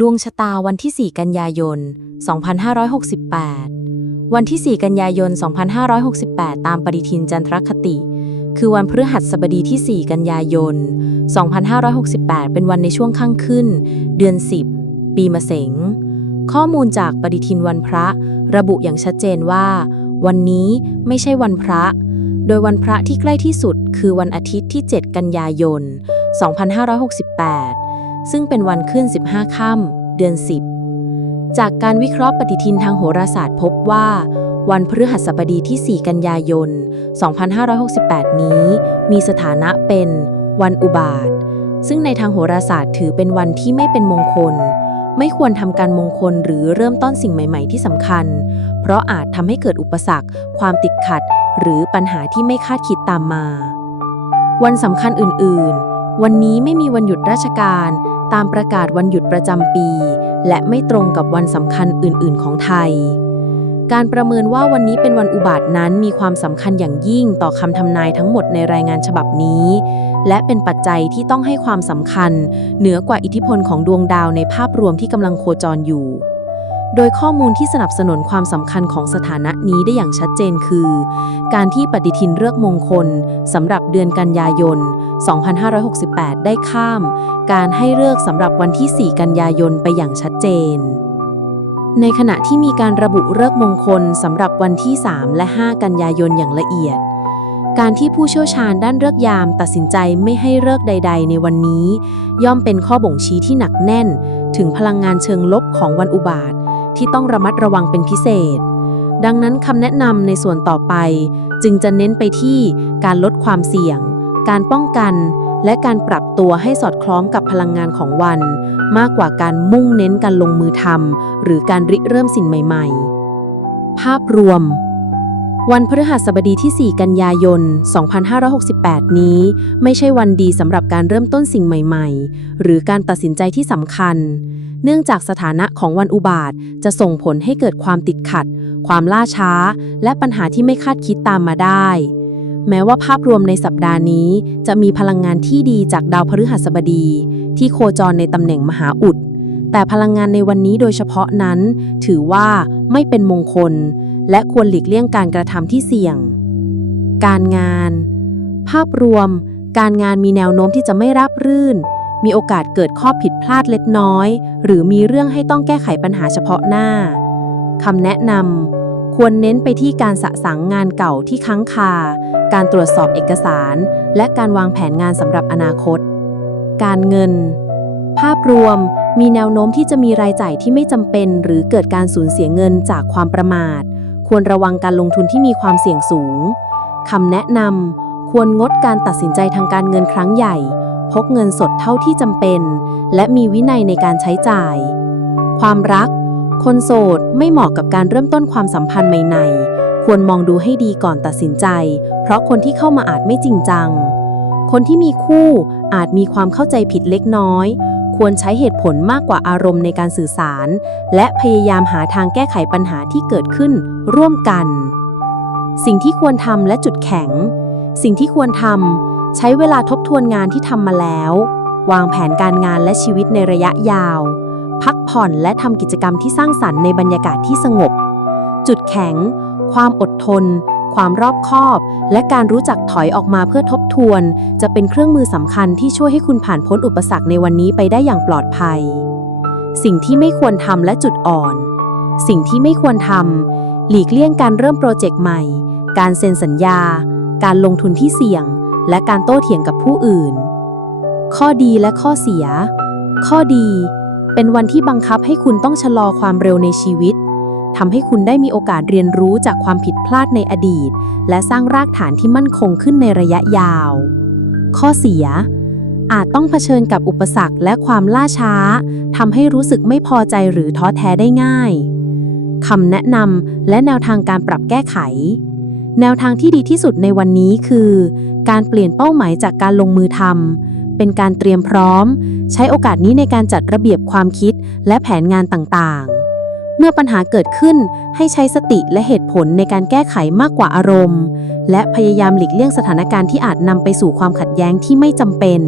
ดวงชะตาวันที่ 4 กันยายน 2568 วันที่ 4 กันยายน 2568 ตามปฏิทินจันทรคติ คือวันพฤหัสบดีที่ 4 กันยายน 2568 เป็นวันในช่วงข้างขึ้น เดือน 10 ปีมะเสง ข้อมูลจากปฏิทินวันพระ ระบุอย่างชัดเจนว่า วันนี้ไม่ใช่วันพระ โดยวันพระที่ใกล้ที่สุด คือวันอาทิตย์ที่ 7 กันยายน 2568 ซึ่งเป็นวันขึ้น 15 ค่ำเดือน 10 จากการวิเคราะห์ปฏิทินทางโหราศาสตร์พบว่า วันพฤหัสบดีที่ 4 กันยายน 2568 นี้ มีสถานะเป็นวันอุบาท ซึ่งในทางโหราศาสตร์ถือเป็นวันที่ไม่เป็นมงคล ไม่ควรทำการมงคลหรือเริ่มต้นสิ่งใหม่ ๆ ที่สำคัญ เพราะอาจทำให้เกิดอุปสรรค ความติดขัด หรือปัญหาที่ไม่คาดคิดตามมา วันสำคัญอื่น ๆ วันนี้ไม่มีวันหยุดราชการ ตามประกาศวันหยุดประจำปี และไม่ตรงกับวันสำคัญอื่น ๆ ของไทย การประเมินว่าวันนี้เป็นวันอุบาทนั้นมีความสำคัญอย่างยิ่งต่อคำทำนายทั้งหมดในรายงานฉบับนี้ และเป็นปัจจัยที่ต้องให้ความสำคัญ เหนือกว่าอิทธิพลของดวงดาวในภาพรวมที่กำลังโคจรอยู่ โดยข้อมูลที่สนับสนุนความสำคัญของสถานะนี้ได้อย่างชัดเจนคือ การที่ปฏิทินเลือกมงคลสำหรับเดือนกันยายน 2568 ได้ข้าม การให้เลือกสำหรับวันที่ 4 กันยายนไปอย่างชัดเจน ในขณะที่มีการระบุเลิกมงคลสำหรับวันที่ 3 และ 5 กันยายนอย่างละเอียดการที่ผู้เชี่ยวชาญด้านเลิกยามตัดสินใจไม่ให้เลิกใด ๆ ในวันนี้ ย่อมเป็นข้อบ่งชี้ที่หนักแน่น ถึงพลังงานเชิงลบของวันอุบาท ที่ต้องระมัดระวังเป็นพิเศษ ดังนั้นคำแนะนำในส่วนต่อไป จึงจะเน้นไปที่การลดความเสี่ยง การป้องกัน และการปรับตัวให้สอดคล้องกับพลังงานของวัน มากกว่าการมุ่งเน้นการลงมือทำหรือการริเริ่มสิ่งใหม่ ๆ ภาพรวมวันพฤหัสบดีที่ 4 กันยายน 2568 นี้ ไม่ใช่วันดีสำหรับการเริ่มต้นสิ่งใหม่ ๆ หรือการตัดสินใจที่สำคัญ เนื่องจากสถานะของวันอุบาทจะส่งผลให้เกิดความติดขัด ความล่าช้า และปัญหาที่ไม่คาดคิดตามมาได้ แม้ว่าภาพรวมในสัปดาห์นี้ จะมีพลังงานที่ดีจากดาวพฤหัสบดี ที่โคจรในตำแหน่งมหาอุด แต่พลังงานในวันนี้โดยเฉพาะนั้น ถือว่าไม่เป็นมงคล และควรหลีกเลี่ยงการกระทำที่เสี่ยง การงาน ภาพรวมการงานมีแนวโน้มที่จะไม่ราบรื่น มีโอกาสเกิดข้อผิดพลาดเล็กน้อย หรือมีเรื่องให้ต้องแก้ไขปัญหาเฉพาะหน้าคำแนะนำควรเน้นไปที่การสะสางงานเก่าที่ค้างคา การตรวจสอบเอกสาร และการวางแผนงานสำหรับอนาคต การเงิน ภาพรวมมีแนวโน้มที่จะมีรายจ่ายที่ไม่จำเป็น หรือเกิดการสูญเสียเงินจากความประมาท ควรระวังการลงทุนที่มีความเสี่ยงสูงคำแนะนำควรงดการตัดสินใจทางการเงินครั้งใหญ่ พกเงินสดเท่าที่จำเป็น และมีวินัยในการใช้จ่าย ความรัก คนโสดไม่เหมาะกับการเริ่มต้นความสัมพันธ์ใหม่ๆ ควรมองดูให้ดีก่อนตัดสินใจ เพราะคนที่เข้ามาอาจไม่จริงจัง คนที่มีคู่อาจมีความเข้าใจผิดเล็กน้อย ควรใช้เหตุผลมากกว่าอารมณ์ในการสื่อสาร และพยายามหาทางแก้ไขปัญหาที่เกิดขึ้นร่วมกัน สิ่งที่ควรทำและจุดแข็ง สิ่งที่ควรทำ ใช้เวลาทบทวนงานที่ทำมาแล้ว วางแผนการงานและชีวิตในระยะยาว พักผ่อนและทำกิจกรรมที่สร้างสรรค์ในบรรยากาศที่สงบ จุดแข็ง ความอดทน ความรอบคอบ และการรู้จักถอยออกมาเพื่อทบทวน จะเป็นเครื่องมือสำคัญที่ช่วยให้คุณผ่านพ้นอุปสรรคในวันนี้ไปได้อย่างปลอดภัย สิ่งที่ไม่ควรทำและจุดอ่อน สิ่งที่ไม่ควรทำหลีกเลี่ยงการเริ่มโปรเจกต์ใหม่ การเซ็นสัญญา การลงทุนที่เสี่ยง และการโต้เถียงกับผู้อื่น ข้อดีและข้อเสีย ข้อดี เป็นวันที่บังคับให้คุณต้องชะลอความเร็วในชีวิตทำให้คุณได้มีโอกาสเรียนรู้จากความผิดพลาดในอดีต และสร้างรากฐานที่มั่นคงขึ้นในระยะยาว ข้อเสีย อาจต้องเผชิญกับอุปสรรคและความล่าช้าทำให้รู้สึกไม่พอใจหรือท้อแท้ได้ง่ายคำแนะนำและแนวทางการปรับแก้ไข แนวทางที่ดีที่สุดในวันนี้คือ การเปลี่ยนเป้าหมายจากการลงมือทำเป็นการเตรียมพร้อม ใช้โอกาสนี้ในการจัดระเบียบความคิดและแผนงานต่างๆ เมื่อปัญหาเกิดขึ้นให้ใช้สติและเหตุผลในการแก้ไขมากกว่าอารมณ์ และพยายามหลีกเลี่ยงสถานการณ์ที่อาจนำไปสู่ความขัดแย้งที่ไม่จำเป็น